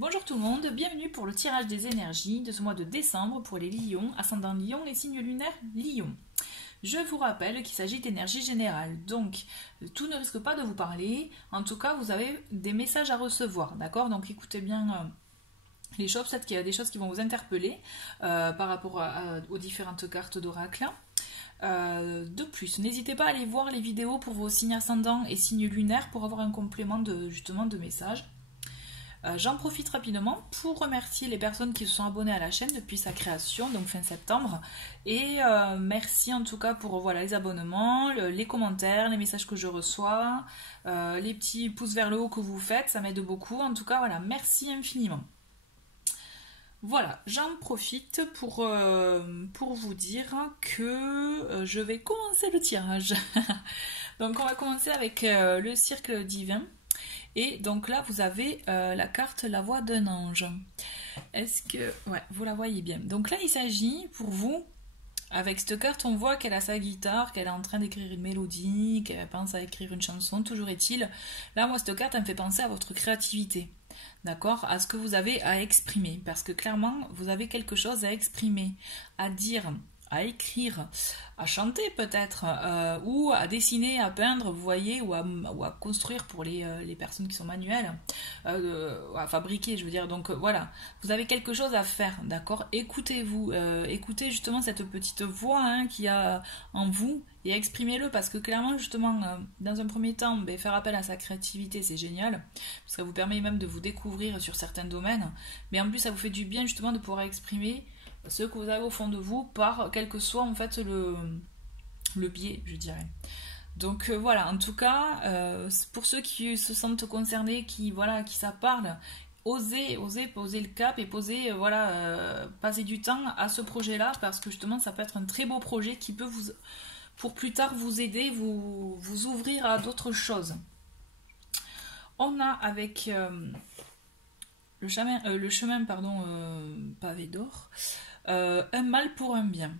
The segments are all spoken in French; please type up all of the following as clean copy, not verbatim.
Bonjour tout le monde, bienvenue pour le tirage des énergies de ce mois de décembre pour les lions, ascendant lion et signe lunaire lion. Je vous rappelle qu'il s'agit d'énergie générale, donc tout ne risque pas de vous parler, en tout cas vous avez des messages à recevoir, d'accord? Donc écoutez bien les choses, peut-être qu'il y a des choses qui vont vous interpeller par rapport aux différentes cartes d'oracle. De plus, n'hésitez pas à aller voir les vidéos pour vos signes ascendants et signes lunaires pour avoir un complément de messages. J'en profite rapidement pour remercier les personnes qui se sont abonnées à la chaîne depuis sa création, donc fin septembre. Et merci en tout cas pour voilà, les abonnements, les commentaires, les messages que je reçois, les petits pouces vers le haut que vous faites, ça m'aide beaucoup. En tout cas, voilà, merci infiniment. Voilà, j'en profite pour vous dire que je vais commencer le tirage. Donc on va commencer avec le cercle divin. Et donc là, vous avez la carte La Voix d'un ange. Est-ce que... Ouais, vous la voyez bien. Donc là, il s'agit pour vous, avec cette carte, on voit qu'elle a sa guitare, qu'elle est en train d'écrire une mélodie, qu'elle pense à écrire une chanson, toujours est-il. Là, moi, cette carte, elle me fait penser à votre créativité. D'accord? À ce que vous avez à exprimer. Parce que clairement, vous avez quelque chose à exprimer, à dire, à écrire, à chanter peut-être, ou à dessiner, à peindre, vous voyez, ou à construire pour les personnes qui sont manuelles, à fabriquer, je veux dire. Donc voilà, vous avez quelque chose à faire, d'accord? Écoutez-vous, écoutez justement cette petite voix qu'il y a en vous et exprimez-le, parce que clairement, justement, dans un premier temps, faire appel à sa créativité, c'est génial, parce que ça vous permet même de vous découvrir sur certains domaines, mais en plus, ça vous fait du bien justement de pouvoir exprimer ce que vous avez au fond de vous par quel que soit en fait le biais, je dirais. Donc voilà, en tout cas, pour ceux qui se sentent concernés, qui ça parle, osez poser le cap et poser passer du temps à ce projet-là, parce que justement ça peut être un très beau projet qui peut vous, pour plus tard, vous aider, vous ouvrir à d'autres choses. On a avec le chemin pavé d'or. Un mal pour un bien.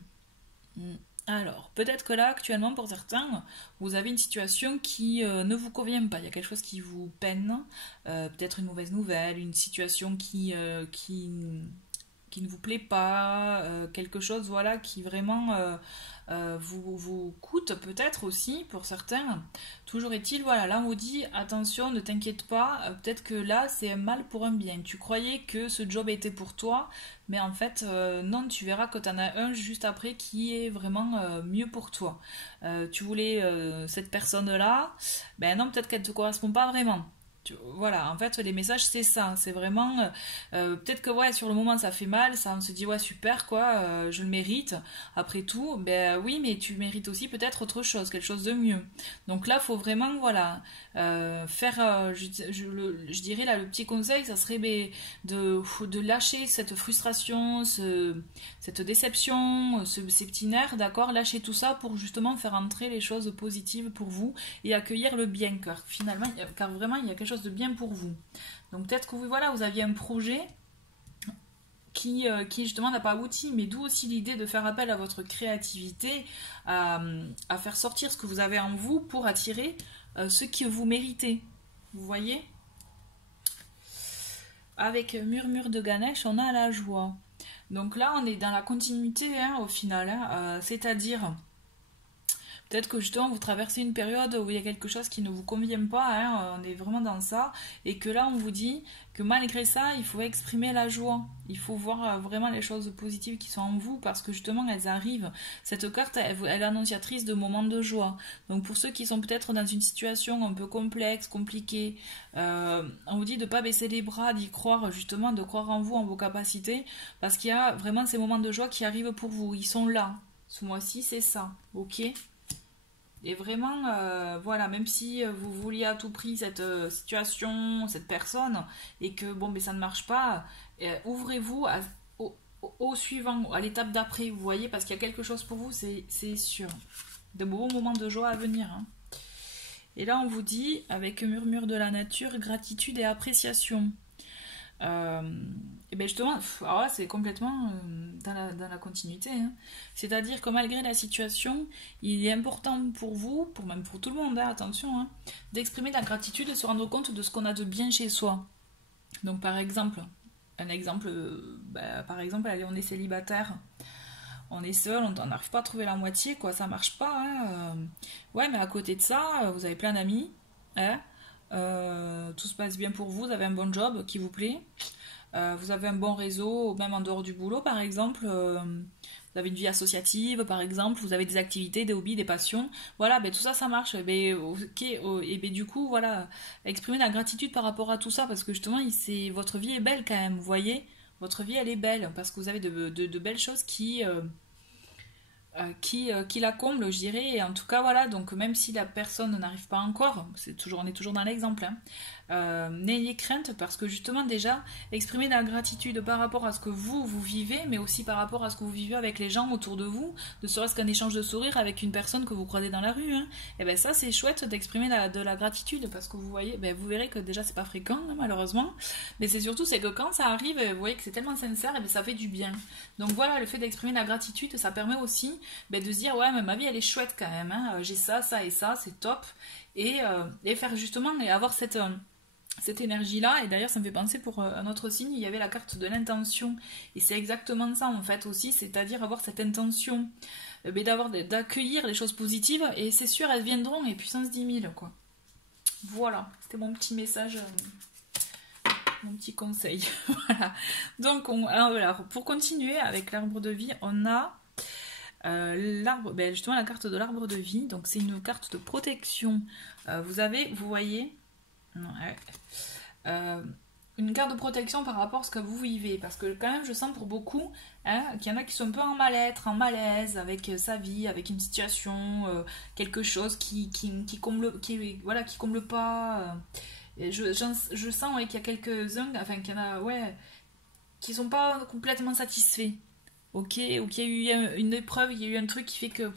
Alors, peut-être que là, actuellement, pour certains, vous avez une situation qui ne vous convient pas. Il y a quelque chose qui vous peine, peut-être une mauvaise nouvelle, une situation qui ne vous plaît pas, quelque chose voilà, qui vraiment vous coûte peut-être aussi pour certains. Toujours est-il, voilà, là on vous dit attention, ne t'inquiète pas, peut-être que là c'est un mal pour un bien. Tu croyais que ce job était pour toi, mais en fait non, tu verras que tu en as un juste après qui est vraiment mieux pour toi. Tu voulais cette personne-là, ben non, peut-être qu'elle ne te correspond pas vraiment. Voilà, en fait, les messages, c'est ça. C'est vraiment... peut-être que, ouais, sur le moment, ça fait mal. Ça, on se dit, ouais, super, quoi, je le mérite. Après tout, ben oui, mais tu mérites aussi peut-être autre chose, quelque chose de mieux. Donc là, il faut vraiment, voilà, faire... je dirais, là, le petit conseil, ça serait de lâcher cette frustration, cette déception, ces petits nerfs, d'accord? Lâcher tout ça pour justement faire entrer les choses positives pour vous et accueillir le bien, car vraiment, il y a quelque chose de bien pour vous. Donc peut-être que vous aviez un projet qui justement n'a pas abouti, mais d'où aussi l'idée de faire appel à votre créativité, à faire sortir ce que vous avez en vous pour attirer ce que vous méritez. Vous voyez? Avec Murmure de Ganesh, on a la joie. Donc là, on est dans la continuité au final, c'est-à-dire... Peut-être que justement vous traversez une période où il y a quelque chose qui ne vous convient pas, on est vraiment dans ça, et que là on vous dit que malgré ça, il faut exprimer la joie. Il faut voir vraiment les choses positives qui sont en vous, parce que justement elles arrivent. Cette carte, elle est annonciatrice de moments de joie. Donc pour ceux qui sont peut-être dans une situation un peu complexe, compliquée, on vous dit de ne pas baisser les bras, d'y croire, justement, de croire en vous, en vos capacités, parce qu'il y a vraiment ces moments de joie qui arrivent pour vous. Ils sont là. Ce mois-ci, c'est ça. Ok ? Et vraiment, voilà, même si vous vouliez à tout prix cette situation, cette personne, et que bon, mais ça ne marche pas, ouvrez-vous au suivant, à l'étape d'après, vous voyez, parce qu'il y a quelque chose pour vous, c'est sûr. De beaux moments de joie à venir. Et là, on vous dit, avec Murmure de la nature, gratitude et appréciation. Et bien justement, alors là c'est complètement dans la continuité, c'est-à-dire que malgré la situation, il est important pour vous, même pour tout le monde, attention, d'exprimer la gratitude et de se rendre compte de ce qu'on a de bien chez soi. Donc par exemple, un exemple, par exemple, allez, on est célibataire, on est seul, on n'arrive pas à trouver la moitié, quoi, ça marche pas, hein. Ouais, mais à côté de ça, vous avez plein d'amis, hein, tout se passe bien pour vous, vous avez un bon job qui vous plaît, vous avez un bon réseau, même en dehors du boulot, par exemple, vous avez une vie associative, par exemple, vous avez des activités, des hobbies, des passions, voilà, ben tout ça, ça marche. Ben, ok, et ben du coup, voilà, exprimer la gratitude par rapport à tout ça, parce que justement, votre vie est belle quand même, vous voyez, votre vie, elle est belle, parce que vous avez de belles choses qui la comble, je dirais. Et en tout cas, voilà, donc même si la personne n'arrive pas encore, on est toujours dans l'exemple, hein, n'ayez crainte parce que justement déjà, exprimer de la gratitude par rapport à ce que vous vivez, mais aussi par rapport à ce que vous vivez avec les gens autour de vous, ne serait-ce qu'un échange de sourire avec une personne que vous croisez dans la rue, hein, et ben ça c'est chouette d'exprimer de la gratitude parce que vous voyez, ben vous verrez que déjà c'est pas fréquent, hein, malheureusement, mais c'est que quand ça arrive, vous voyez que c'est tellement sincère, et ben ça fait du bien. Donc voilà, le fait d'exprimer de la gratitude, ça permet aussi de se dire ouais mais ma vie elle est chouette quand même, hein, j'ai ça, ça et ça, c'est top, et faire justement et avoir cette énergie-là. Et d'ailleurs ça me fait penser pour un autre signe, il y avait la carte de l'intention, et c'est exactement ça en fait aussi, c'est-à-dire avoir cette intention d'accueillir les choses positives, et c'est sûr elles viendront, et puissance 10 000 quoi. Voilà, c'était mon petit message, mon petit conseil. Voilà. Donc alors, pour continuer avec l'arbre de vie, on a justement la carte de l'arbre de vie. Donc c'est une carte de protection. Vous voyez, une carte de protection par rapport à ce que vous vivez, parce que quand même je sens pour beaucoup, hein, qu'il y en a qui sont un peu en mal-être, en malaise avec sa vie, avec une situation, quelque chose qui comble, qui comble pas. Je sens ouais, qu'il y a quelques-uns, enfin qu'il y en a ouais, qui sont pas complètement satisfaits. Ok, ou qu'il y a eu une épreuve, il y a eu un truc qui fait que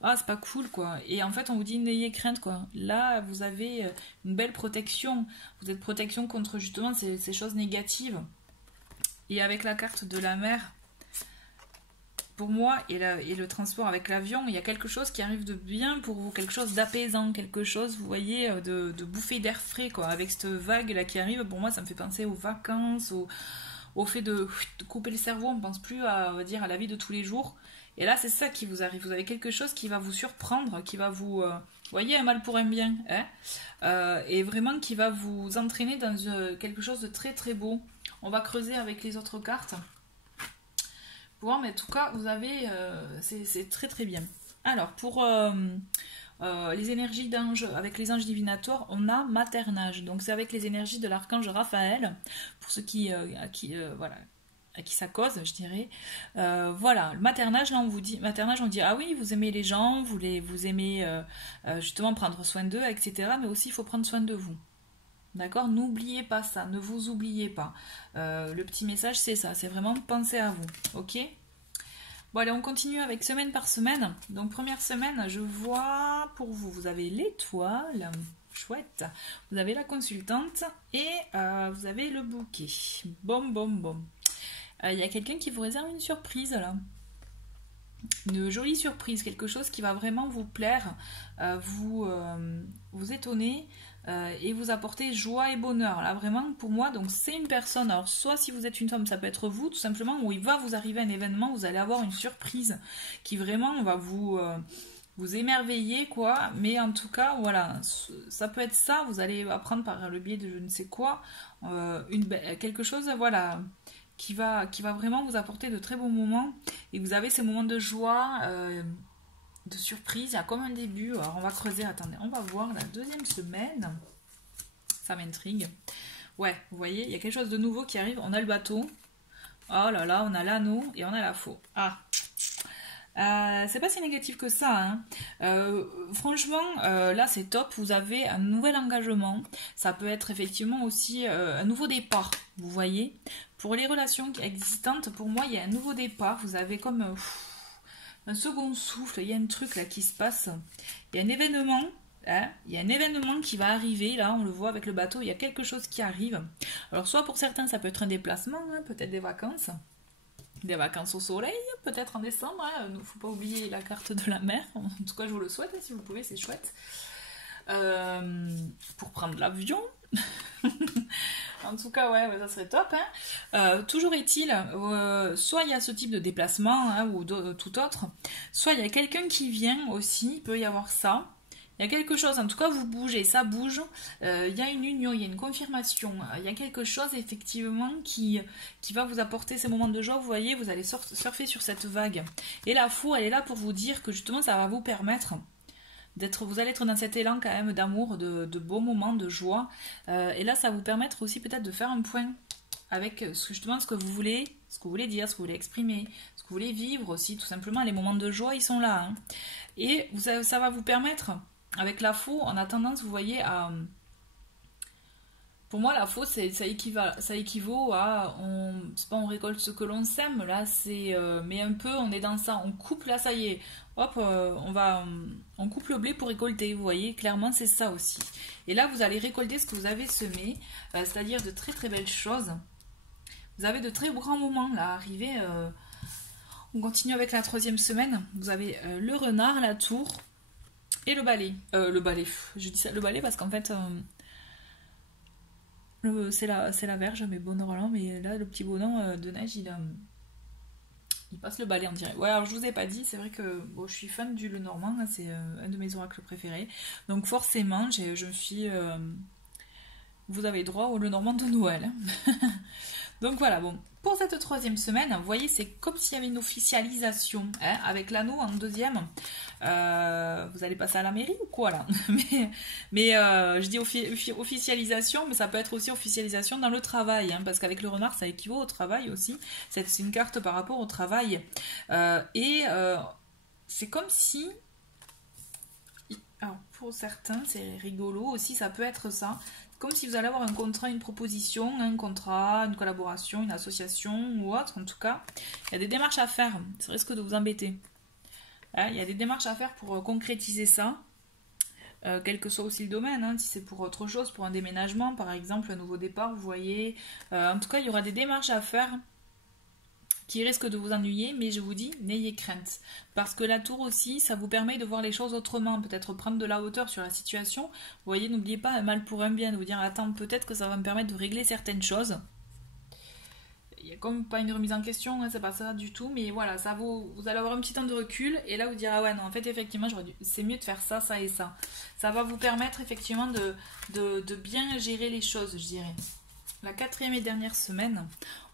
c'est pas cool quoi. Et en fait, on vous dit n'ayez crainte quoi. Là, vous avez une belle protection. Vous êtes protection contre justement ces choses négatives. Et avec la carte de la mer, pour moi, et le transport avec l'avion, il y a quelque chose qui arrive de bien pour vous, quelque chose d'apaisant, quelque chose, vous voyez, de bouffée d'air frais quoi. Avec cette vague là qui arrive, pour moi, ça me fait penser aux vacances, au fait de couper le cerveau, on ne pense plus à la vie de tous les jours. Et là, c'est ça qui vous arrive. Vous avez quelque chose qui va vous surprendre, qui va vous... voyez, un mal pour un bien. Hein, et vraiment qui va vous entraîner dans quelque chose de très très beau. On va creuser avec les autres cartes. Pour voir, mais en tout cas, vous avez... c'est très très bien. Alors, pour... les énergies d'ange, avec les anges divinateurs, on a maternage. Donc c'est avec les énergies de l'archange Raphaël, pour ceux à qui ça cause, je dirais. Voilà, le maternage, là on vous dit, on dit ah oui, vous aimez les gens, vous aimez justement prendre soin d'eux, etc. Mais aussi il faut prendre soin de vous. D'accord? N'oubliez pas ça, ne vous oubliez pas. Le petit message c'est ça, c'est vraiment penser à vous. Ok? Bon allez, on continue avec semaine par semaine. Donc première semaine, je vois pour vous, vous avez l'étoile, chouette. Vous avez la consultante et vous avez le bouquet. Bon. Il y a quelqu'un qui vous réserve une surprise là. Une jolie surprise, quelque chose qui va vraiment vous plaire, vous étonner et vous apporter joie et bonheur. Là vraiment pour moi, donc c'est une personne, alors soit si vous êtes une femme, ça peut être vous tout simplement, où il va vous arriver un événement, vous allez avoir une surprise qui vraiment va vous émerveiller quoi, mais en tout cas voilà, ça peut être ça, vous allez apprendre par le biais de je ne sais quoi, quelque chose voilà, qui va vraiment vous apporter de très bons moments, et vous avez ces moments de joie, de surprise, il y a comme un début. Alors on va creuser, attendez, on va voir la deuxième semaine, ça m'intrigue. Ouais, vous voyez, il y a quelque chose de nouveau qui arrive, on a le bateau, oh là là, on a l'anneau et on a la faux. C'est pas si négatif que ça, hein. Franchement, là c'est top, vous avez un nouvel engagement, ça peut être effectivement aussi un nouveau départ, vous voyez. Pour les relations existantes, pour moi il y a un nouveau départ, vous avez comme un second souffle, il y a un truc là qui se passe, il y a un événement, hein, il y a un événement qui va arriver, là on le voit avec le bateau, il y a quelque chose qui arrive. Alors soit pour certains ça peut être un déplacement, hein, peut-être des vacances au soleil, peut-être en décembre, hein. Il ne faut pas oublier la carte de la mer, en tout cas je vous le souhaite, hein, si vous pouvez, c'est chouette. Pour prendre l'avion, En tout cas, ouais, ça serait top. Hein. Toujours est-il, soit il y a ce type de déplacement hein, ou tout autre, soit il y a quelqu'un qui vient aussi, il peut y avoir ça. Il y a quelque chose, en tout cas vous bougez, ça bouge, il y a une union, il y a une confirmation, il y a quelque chose effectivement qui va vous apporter ces moments de joie, vous voyez, vous allez surfer sur cette vague. Et la fou, elle est là pour vous dire que justement ça va vous permettre vous allez être dans cet élan quand même d'amour, de beaux moments, de joie. Et là ça va vous permettre aussi peut-être de faire un point avec justement ce que vous voulez dire, ce que vous voulez exprimer, ce que vous voulez vivre aussi, tout simplement. Les moments de joie, ils sont là. Hein. Et ça va vous permettre... Avec la faux, on a tendance, vous voyez, à... Pour moi, la faux, ça équivaut à... C'est pas on récolte ce que l'on sème, là, c'est... mais un peu, on est dans ça, on coupe, là, ça y est. Hop, on coupe le blé pour récolter, vous voyez, clairement, c'est ça aussi. Et là, vous allez récolter ce que vous avez semé, c'est-à-dire de très très belles choses. Vous avez de très grands moments, là, arrivés... On continue avec la 3e semaine. Vous avez le renard, la tour... Et le balai. Je dis ça le balai parce qu'en fait, c'est la verge, mais bon Roland, mais là, le petit bonhomme de neige, il passe le balai, on dirait. Ouais, alors je vous ai pas dit, c'est vrai que bon, je suis fan du Lenormand, hein, c'est un de mes oracles préférés. Donc forcément, je me suis... vous avez droit au Lenormand de Noël. Donc voilà, bon. Pour cette 3e semaine, vous voyez, c'est comme s'il y avait une officialisation, hein, avec l'anneau en 2e. Vous allez passer à la mairie ou quoi là? Mais je dis officialisation, mais ça peut être aussi officialisation dans le travail, hein, parce qu'avec le renard, ça équivaut au travail aussi. C'est une carte par rapport au travail. C'est comme si... Alors, pour certains, c'est rigolo aussi, ça peut être ça. Comme si vous allez avoir un contrat, une proposition, un contrat, une collaboration, une association ou autre. En tout cas, il y a des démarches à faire. Ça risque de vous embêter. Il y a des démarches à faire pour concrétiser ça. Quel que soit aussi le domaine. Hein, si c'est pour autre chose, pour un déménagement, par exemple, un nouveau départ, vous voyez. En tout cas, il y aura des démarches à faire qui risquent de vous ennuyer, mais je vous dis, n'ayez crainte. Parce que la tour aussi, ça vous permet de voir les choses autrement, peut-être prendre de la hauteur sur la situation. Vous voyez, n'oubliez pas, un mal pour un bien, de vous dire, attends, peut-être que ça va me permettre de régler certaines choses. Il n'y a comme pas une remise en question, hein, c'est pas ça du tout, mais voilà, vous allez avoir un petit temps de recul, et là vous direz, ah ouais, non, en fait, effectivement, c'est mieux de faire ça, ça et ça. Ça va vous permettre, effectivement, de bien gérer les choses, je dirais. La 4e et dernière semaine,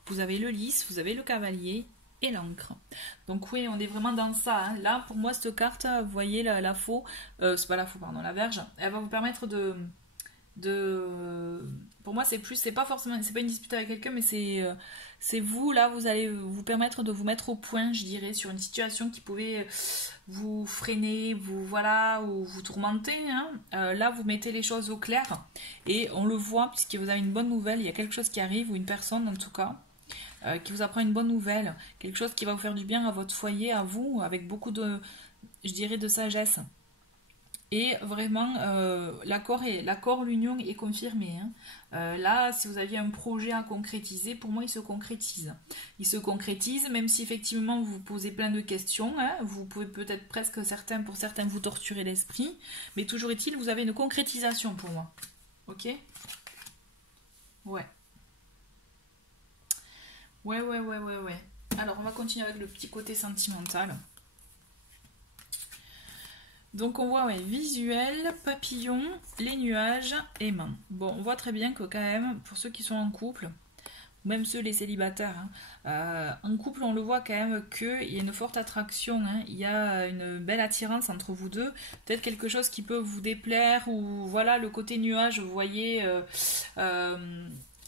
vous avez le lys, vous avez le cavalier et l'encre. Donc oui, on est vraiment dans ça. Hein. Là, pour moi, cette carte, vous voyez la faux, c'est pas la faux, pardon, la verge, elle va vous permettre pour moi, c'est pas forcément, c'est pas une dispute avec quelqu'un, mais c'est vous, là, vous allez vous permettre de vous mettre au point, je dirais, sur une situation qui pouvait vous freiner, voilà, ou vous tourmenter. Hein. Là, vous mettez les choses au clair, et on le voit, puisque vous avez une bonne nouvelle, il y a quelque chose qui arrive, ou une personne, en tout cas, qui vous apprend une bonne nouvelle, quelque chose qui va vous faire du bien à votre foyer, à vous, avec beaucoup de, je dirais, de sagesse. Et vraiment, l'accord, l'union est confirmée. Hein. Là, si vous aviez un projet à concrétiser, pour moi, il se concrétise. Il se concrétise, même si effectivement vous vous posez plein de questions. Hein. Vous pouvez peut-être pour certains, vous torturer l'esprit. Mais toujours est-il, vous avez une concrétisation pour moi. Ok? Ouais. Ouais. Alors, on va continuer avec le petit côté sentimental. Donc on voit visuel, papillon, les nuages et main. Bon, on voit très bien que quand même, pour ceux qui sont en couple, même ceux les célibataires, hein, en couple on le voit quand même qu'il y a une forte attraction, hein, il y a une belle attirance entre vous deux, peut-être quelque chose qui peut vous déplaire, ou voilà, le côté nuage, vous voyez...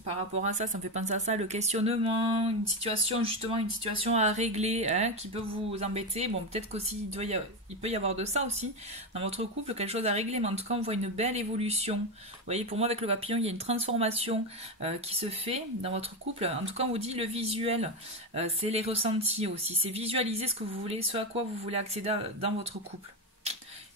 par rapport à ça, ça me fait penser à ça, le questionnement, une situation à régler, hein, qui peut vous embêter. Bon, peut-être qu'aussi il peut y avoir de ça aussi dans votre couple, quelque chose à régler, mais en tout cas on voit une belle évolution. Vous voyez, pour moi avec le papillon, il y a une transformation qui se fait dans votre couple. En tout cas, on vous dit le visuel, c'est les ressentis aussi, c'est visualiser ce que vous voulez, ce à quoi vous voulez accéder dans votre couple.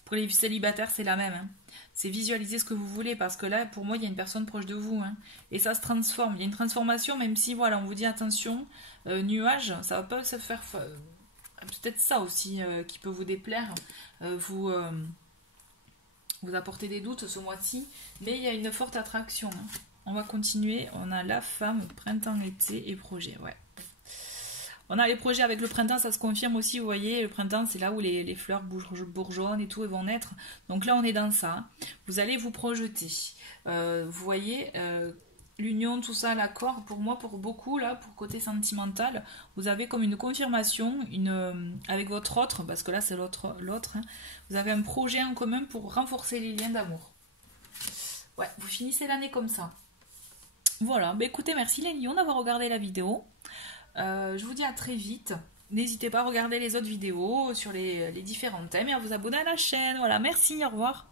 Pour les célibataires, c'est la même. Hein. C'est visualiser ce que vous voulez, parce que là, pour moi, il y a une personne proche de vous. Hein. Et ça se transforme. Il y a une transformation, même si, voilà, on vous dit attention, nuage, ça va pas se faire... peut-être ça aussi qui peut vous déplaire. Vous vous apporter des doutes ce mois-ci, mais il y a une forte attraction. Hein. On va continuer. On a la femme, printemps, été et projet. Ouais. On a les projets avec le printemps, ça se confirme aussi, vous voyez, le printemps c'est là où les fleurs bourgeonnent et tout, et vont naître. Donc là on est dans ça. Vous allez vous projeter. Vous voyez, l'union, tout ça, l'accord, pour moi, pour beaucoup, là, pour côté sentimental, vous avez comme une confirmation avec votre autre, parce que là c'est l'autre, hein, vous avez un projet en commun pour renforcer les liens d'amour. Ouais, vous finissez l'année comme ça. Voilà, bah écoutez, merci les lions d'avoir regardé la vidéo. Je vous dis à très vite. N'hésitez pas à regarder les autres vidéos sur les différents thèmes et à vous abonner à la chaîne. Voilà, merci, au revoir.